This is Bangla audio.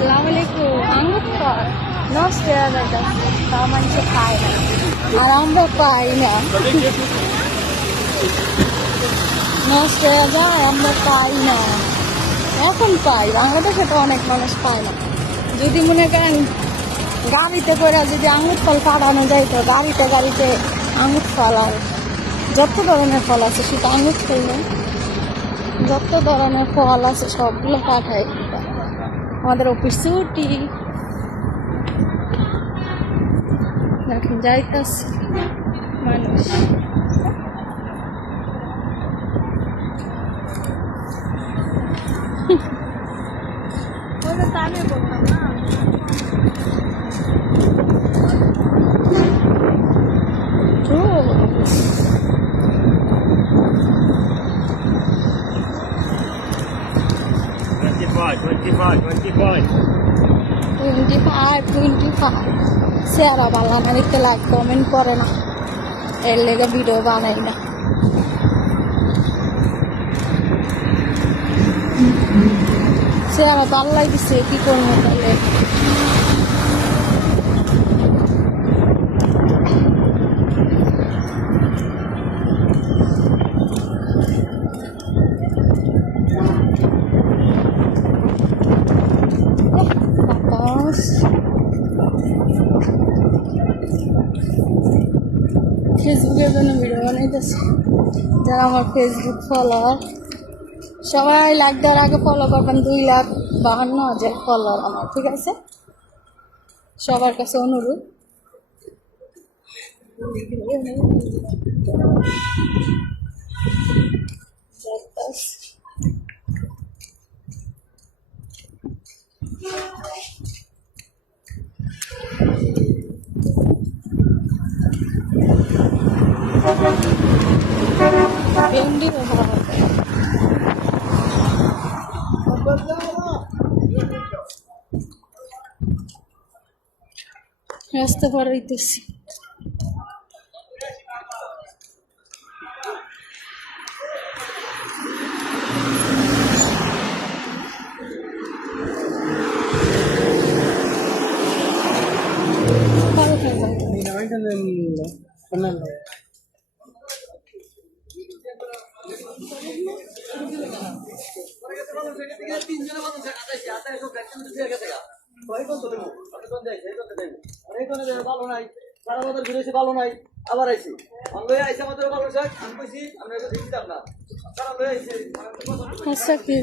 আসসালামাইকুম আঙ্গুর ফল নষ্ট হয়ে যাচ্ছে তাও মানুষ খায় না আর আমরা পাই না নষ্ট হয়ে যায় আমরা পাই না এখন পাই বাংলাদেশে তো অনেক মানুষ পায় না যদি মনে করেন গাড়িতে করে যদি আঙ্গুর ফল পাঠানো যায় তো গাড়িতে আঙ্গুর ফল আর যত ধরনের ফল আছে সেটা আঙ্গুর ফল নেই যত ধরনের ফল আছে সবগুলো পাঠায় আমাদের অফিস ছুটি এখন যাইতাছে মানুষ তাহলে বলতাম না 25 শেয়ার ভালো না দেখতে লাইক কমেন্ট করে না এর লেগে ভিডিও বানাই না শেয়ার ভালো লাগছে কি করবো তাহলে ফেসবুকের জন্য ভিডিও বানাইতেছে যারা আমার ফেসবুক ফলোয়ার সবাই লাইক দেওয়ার আগে ফলো করবেন 2,52,000 ফলোয়ার আমার ঠিক আছে সবার কাছে অনুরোধ ভেন্ডি রাস্তা পার হইতেছি ভালো নাই আবার আইছি আইসি আমাদের ভালো আমি কইছি আমরা দিতাম না তারা লই আইছে আচ্ছা কি